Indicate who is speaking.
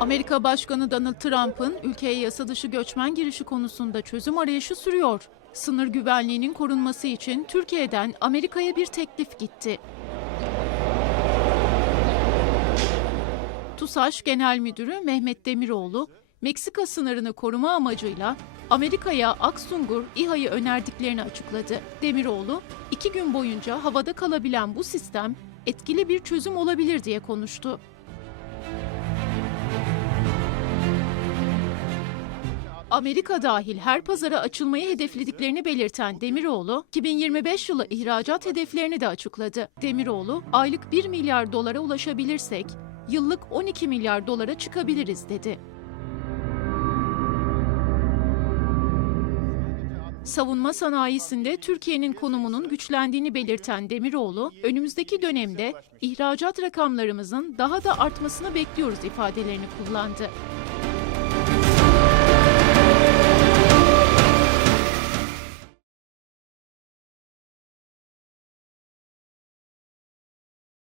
Speaker 1: Amerika Başkanı Donald Trump'ın ülkeye yasa dışı göçmen girişi konusunda çözüm arayışı sürüyor. Sınır güvenliğinin korunması için Türkiye'den Amerika'ya bir teklif gitti. TUSAŞ Genel Müdürü Mehmet Demiroğlu, Meksika sınırını koruma amacıyla Amerika'ya Aksungur İHA'yı önerdiklerini açıkladı. Demiroğlu, iki gün boyunca havada kalabilen bu sistem etkili bir çözüm olabilir diye konuştu. Amerika dahil her pazara açılmayı hedeflediklerini belirten Demiroğlu, 2025 yılı ihracat hedeflerini de açıkladı. Demiroğlu, aylık 1 milyar dolara ulaşabilirsek, yıllık 12 milyar dolara çıkabiliriz dedi. Savunma sanayisinde Türkiye'nin konumunun güçlendiğini belirten Demiroğlu, önümüzdeki dönemde ihracat rakamlarımızın daha da artmasını bekliyoruz ifadelerini kullandı.